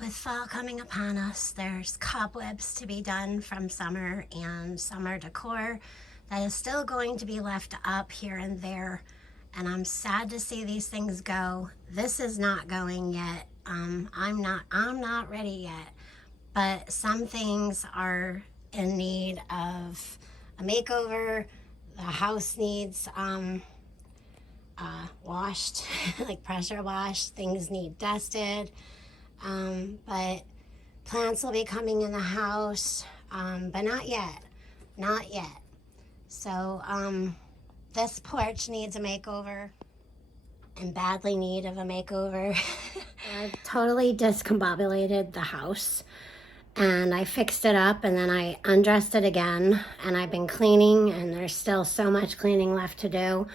with fall coming upon us, there's cobwebs to be done from summer and summer decor that is still going to be left up here and there. And I'm sad to see these things go. This is not going yet. I'm not ready yet. But some things are in need of a makeover. The house needs washed, like pressure washed. Things need dusted. But plants will be coming in the house, but not yet. Not yet. So this porch needs a makeover. In badly need of a makeover. I totally discombobulated the house. And I fixed it up and then I undressed it again, and I've been cleaning and there's still so much cleaning left to do.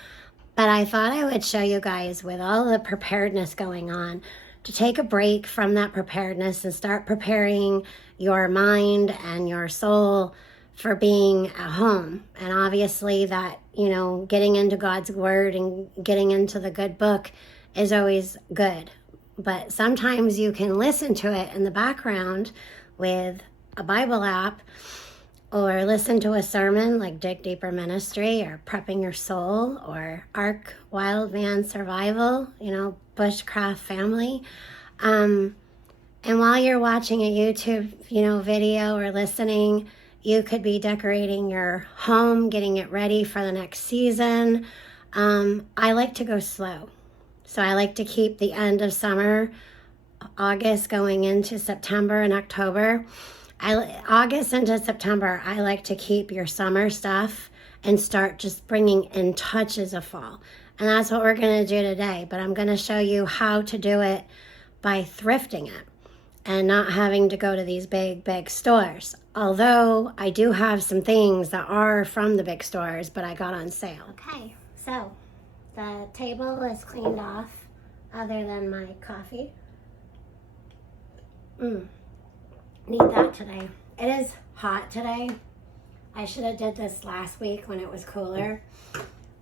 But I thought I would show you guys, with all the preparedness going on, to take a break from that preparedness and start preparing your mind and your soul for being at home. And obviously that, getting into God's word and getting into the good book is always good. But sometimes you can listen to it in the background with a Bible app, or listen to a sermon like Dig Deeper Ministry or Prepping Your Soul or Ark Wildman Survival, Bushcraft Family. And while you're watching a YouTube, video or listening, you could be decorating your home, getting it ready for the next season. I like to go slow. So I like to keep the end of summer, August going into September and October. August into September, I like to keep your summer stuff and start just bringing in touches of fall. And that's what we're going to do today. But I'm going to show you how to do it by thrifting it and not having to go to these big stores. Although I do have some things that are from the big stores, but I got on sale. Okay, so the table is cleaned off other than my coffee. Need that today. It is hot today. I should have did this last week when it was cooler.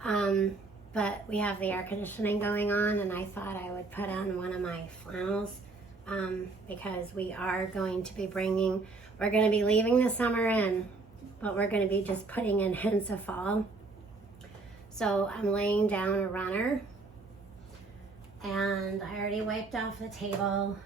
But we have the air conditioning going on, and I thought I would put on one of my flannels because we are going to be we're going to be leaving the summer in, but we're going to be just putting in hints of fall. So I'm laying down a runner, and I already wiped off the table.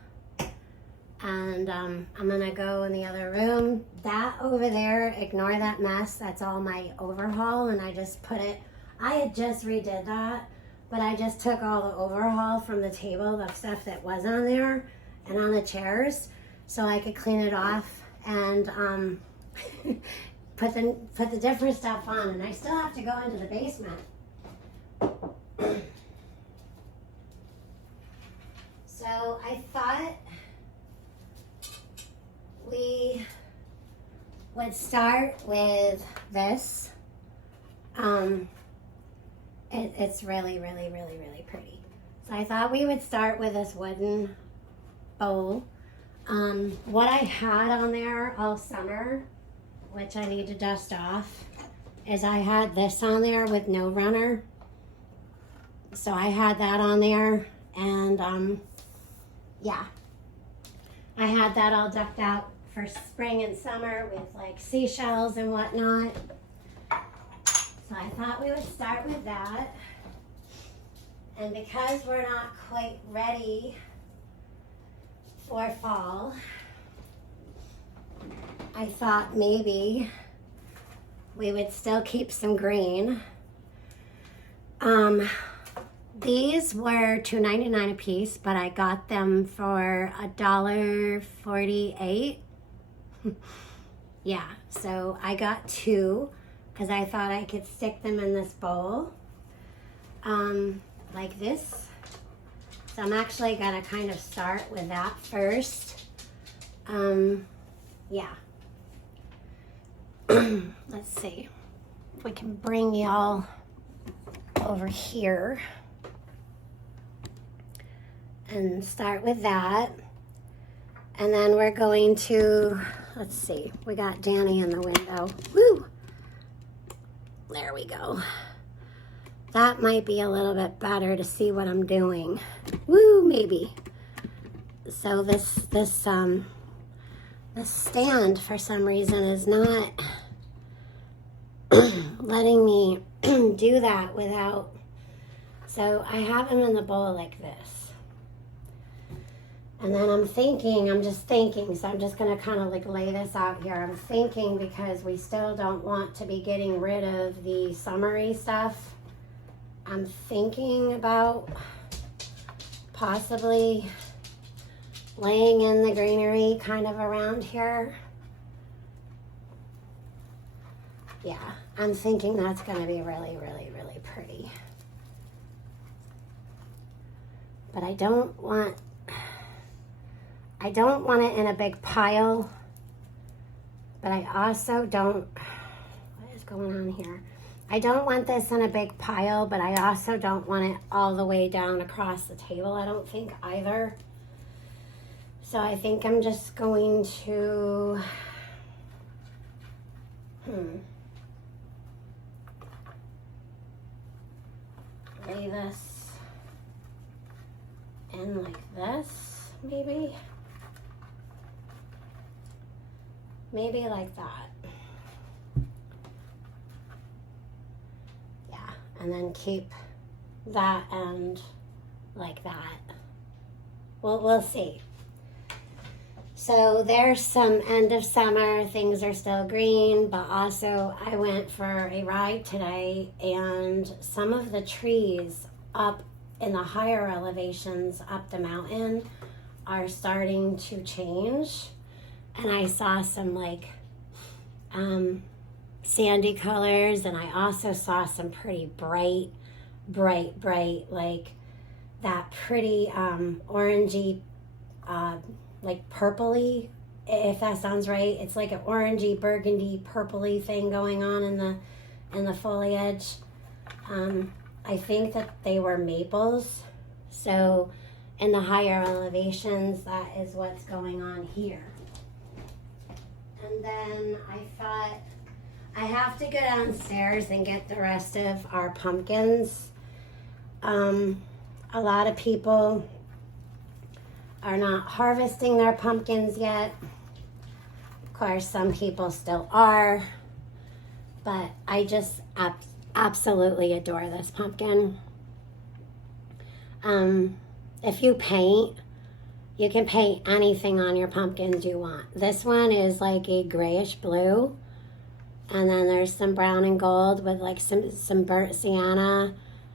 And I'm gonna go in the other room. That over there, ignore that mess. That's all my overhaul, and I just put it, I had just redid that, but I just took all the overhaul from the table, the stuff that was on there and on the chairs, so I could clean it off and put the different stuff on. And I still have to go into the basement. So I thought we would start with this. It's really pretty. So I thought we would start with this wooden bowl. What I had on there all summer, which I need to dust off, is I had this on there with no runner. So I had that on there, and yeah. I had that all decked out for spring and summer with like seashells and whatnot. So I thought we would start with that. And because we're not quite ready for fall, I thought maybe we would still keep some green. These were $2.99 a piece, but I got them for $1.48. Yeah, so I got two because I thought I could stick them in this bowl like this. So I'm actually gonna kind of start with that first. Yeah. Let's see if we can bring y'all over here and start with that. And then we're going to, let's see, we got Danny in the window. Woo! There we go. That might be a little bit better to see what I'm doing. Woo, maybe. So this stand for some reason is not letting me do that without. So I have them in the bowl like this. And then I'm just thinking, so I'm just gonna kind of like lay this out here. I'm thinking because we still don't want to be getting rid of the summery stuff. I'm thinking about possibly laying in the greenery kind of around here. Yeah, I'm thinking that's going to be really, really, really pretty. But I don't want it in a big pile. But I also don't, what is going on here? I don't want this in a big pile, but I also don't want it all the way down across the table, I don't think either. So I think I'm just going to, lay this in like this, maybe. Maybe like that. Yeah, and then keep that end like that. Well, we'll see. So there's some end of summer, things are still green, but also I went for a ride today and some of the trees up in the higher elevations up the mountain are starting to change. And I saw some like sandy colors, and I also saw some pretty bright, like that pretty orangey, like purpley, if that sounds right. It's like an orangey, burgundy, purpley thing going on in the foliage. I think that they were maples. So in the higher elevations, that is what's going on here. And then I thought I have to go downstairs and get the rest of our pumpkins. A lot of people are not harvesting their pumpkins yet. Of course, some people still are, but I just absolutely adore this pumpkin. If you paint, you can paint anything on your pumpkins you want. This one is like a grayish blue, and then there's some brown and gold with like some burnt sienna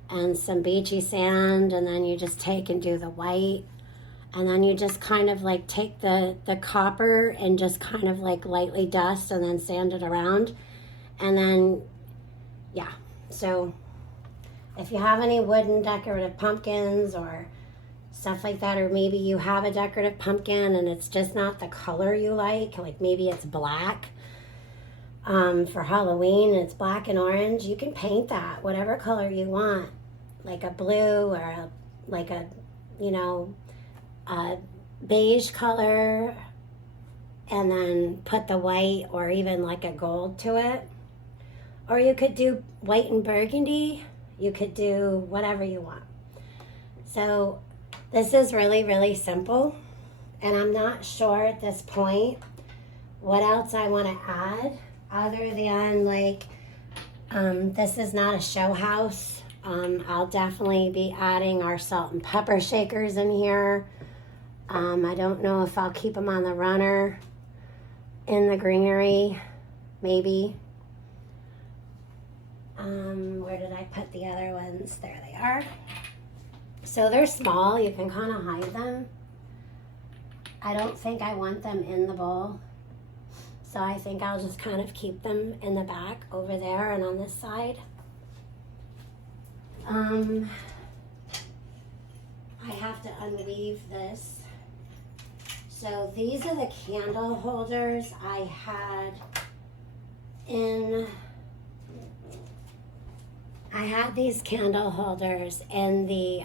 and some beachy sand, and then you just take and do the white. And then you just kind of like take the copper and just kind of like lightly dust and then sand it around. And then, yeah. So if you have any wooden decorative pumpkins or stuff like that, or maybe you have a decorative pumpkin and it's just not the color you like maybe it's black for Halloween, it's black and orange, you can paint that whatever color you want, like a blue or a beige color, and then put the white or even like a gold to it. Or you could do white and burgundy. You could do whatever you want. So this is really, really simple. And I'm not sure at this point what else I want to add other than this is not a show house. I'll definitely be adding our salt and pepper shakers in here. I don't know if I'll keep them on the runner in the greenery, maybe. Where did I put the other ones? There they are. So they're small, you can kind of hide them. I don't think I want them in the bowl. So I think I'll just kind of keep them in the back over there and on this side. I have to unweave this. So these are the candle holders I had I had these candle holders in the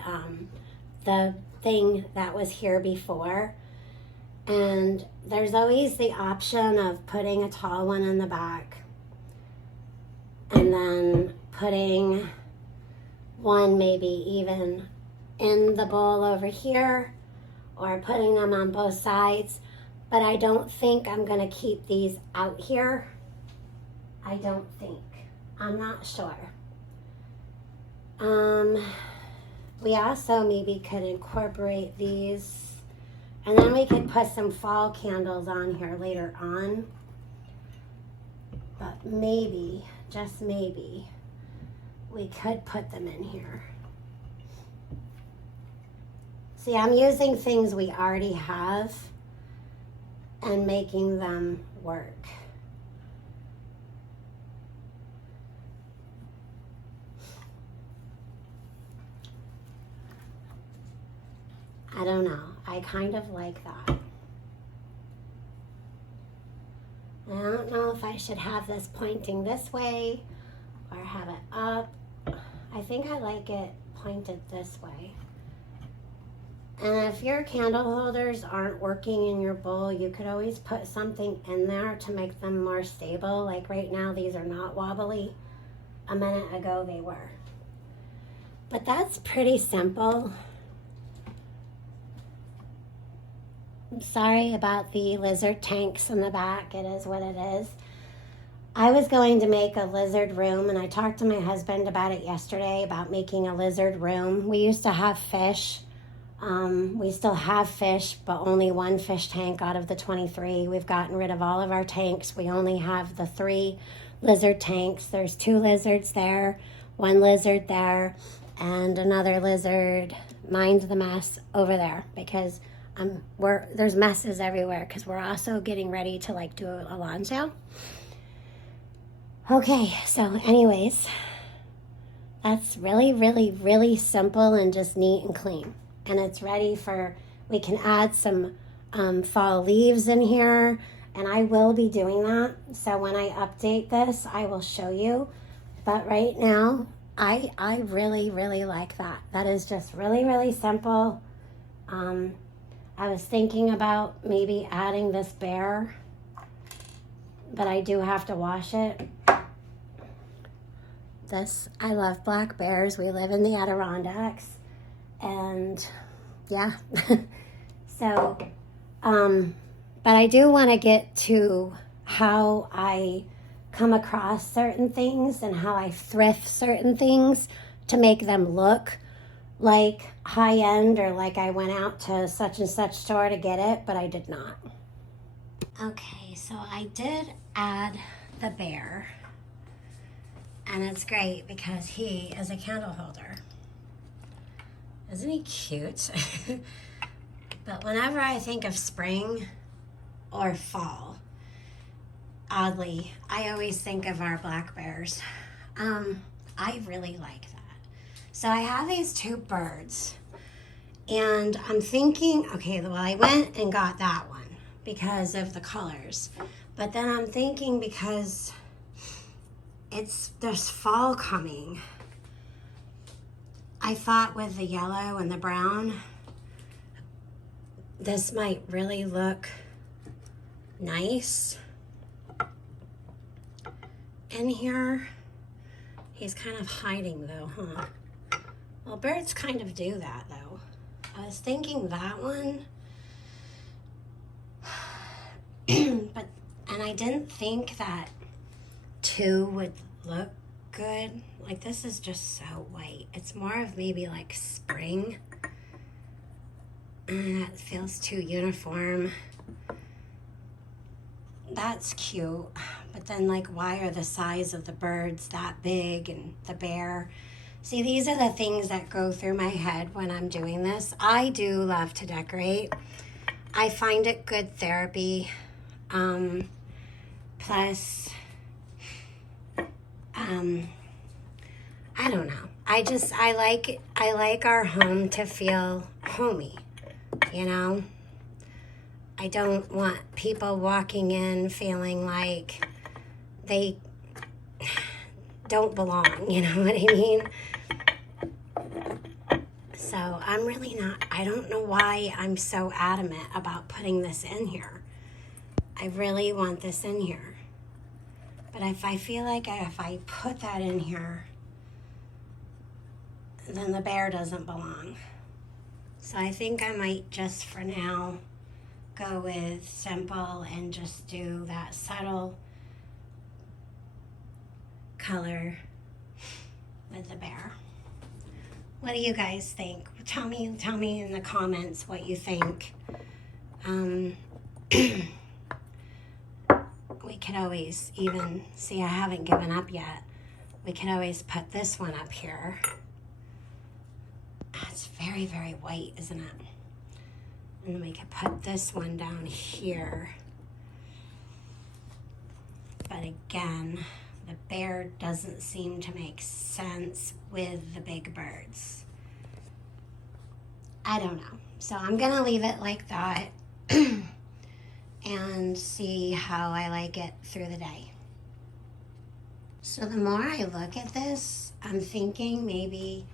thing that was here before. And there's always the option of putting a tall one in the back and then putting one maybe even in the bowl over here, or putting them on both sides. But I don't think I'm going to keep these out here. I don't think. I'm not sure. We also maybe could incorporate these, and then we could put some fall candles on here later on. But maybe, just maybe, we could put them in here. See, I'm using things we already have and making them work. I don't know. I kind of like that. I don't know if I should have this pointing this way or have it up. I think I like it pointed this way. And if your candle holders aren't working in your bowl, you could always put something in there to make them more stable. Like right now, these are not wobbly. A minute ago, they were. But that's pretty simple. I'm sorry about the lizard tanks in the back. It is what it is. I was going to make a lizard room, and I talked to my husband about it yesterday, about making a lizard room. We used to have fish. We still have fish, but only one fish tank out of the 23. We've gotten rid of all of our tanks. We only have the 3 lizard tanks. There's 2 lizards there, 1 lizard there, and another lizard, mind the mess, over there, because there's messes everywhere because we're also getting ready to like do a lawn sale. Okay, so anyways, that's really, really, really simple and just neat and clean. And it's ready for, we can add some fall leaves in here, and I will be doing that. So when I update this, I will show you. But right now, I really, really like that. That is just really, really simple. I was thinking about maybe adding this bear, but I do have to wash it. I love black bears. We live in the Adirondacks, and yeah. So, but I do want to get to how I come across certain things and how I thrift certain things to make them look like high end, or like I went out to such and such store to get it, but I did not. Okay, so I did add the bear, and it's great because he is a candle holder. Isn't he cute? But whenever I think of spring or fall, oddly, I always think of our black bears. I really like that. So I have these 2 birds, and I'm thinking, okay, well, I went and got that one because of the colors. But then I'm thinking, because there's fall coming, I thought with the yellow and the brown, this might really look nice in here. He's kind of hiding though, huh? Well, birds kind of do that though. I was thinking that one, and I didn't think that 2 would look good. Like, this is just so white. It's more of maybe like spring. That feels too uniform. That's cute. But then, like, why are the size of the birds that big, and the bear? See, these are the things that go through my head when I'm doing this. I do love to decorate. I find it good therapy. Plus, I don't know. I like our home to feel homey, you know? I don't want people walking in feeling like they don't belong, you know what I mean? So I'm really not, I don't know why I'm so adamant about putting this in here. I really want this in here. But if I feel like if I put that in here, then the bear doesn't belong. So I think I might just for now go with simple and just do that subtle color with the bear. What do you guys think? Tell me in the comments what you think. We could always even, see, I haven't given up yet. We could always put this one up here. It's very, very white, isn't it? And we could put this one down here. But again, the bear doesn't seem to make sense with the big birds. I don't know. So I'm gonna leave it like that and see how I like it through the day. So the more I look at this, I'm thinking maybe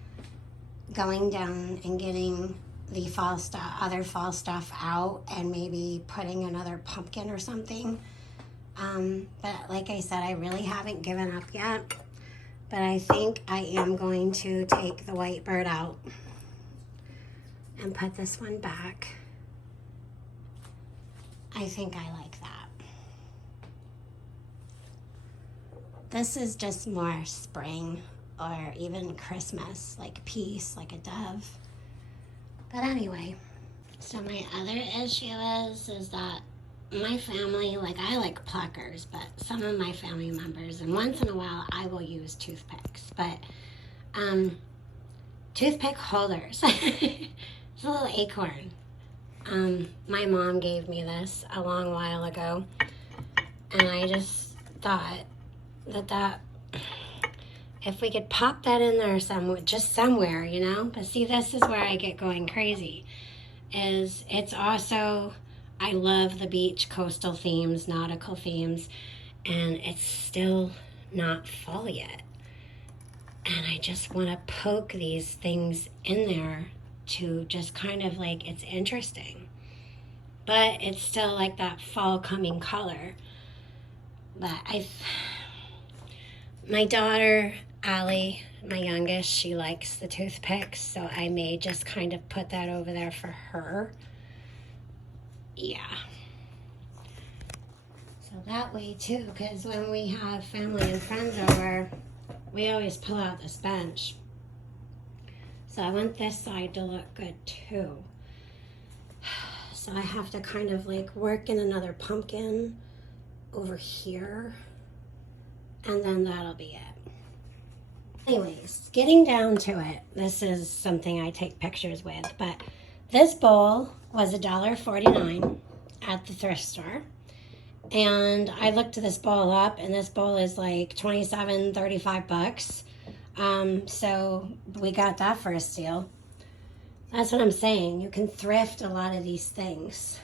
going down and getting the fall stuff, other fall stuff out, and maybe putting another pumpkin or something. But like I said, I really haven't given up yet. But I think I am going to take the white bird out and put this one back. I think I like that. This is just more spring or even Christmas, like peace, like a dove. But anyway, so my other issue is that my family, like I like pluckers, but some of my family members, and once in a while I will use toothpicks, but toothpick holders. It's a little acorn. My mom gave me this a long while ago, and I just thought that if we could pop that in there just somewhere, you know. But see, this is where I get going crazy. It's also, I love the beach, coastal themes, nautical themes, and it's still not fall yet. And I just want to poke these things in there to just kind of like, it's interesting. But it's still like that fall coming color. But my daughter, Allie, my youngest, she likes the toothpicks, so I may just kind of put that over there for her. Yeah. So that way too, because when we have family and friends over, we always pull out this bench. So I want this side to look good too. So I have to kind of like work in another pumpkin over here, and then that'll be it. Anyways, getting down to it, this is something I take pictures with, but this bowl was $1.49 at the thrift store. And I looked this bowl up, and this bowl is like $27-35. So we got that for a steal. That's what I'm saying. You can thrift a lot of these things.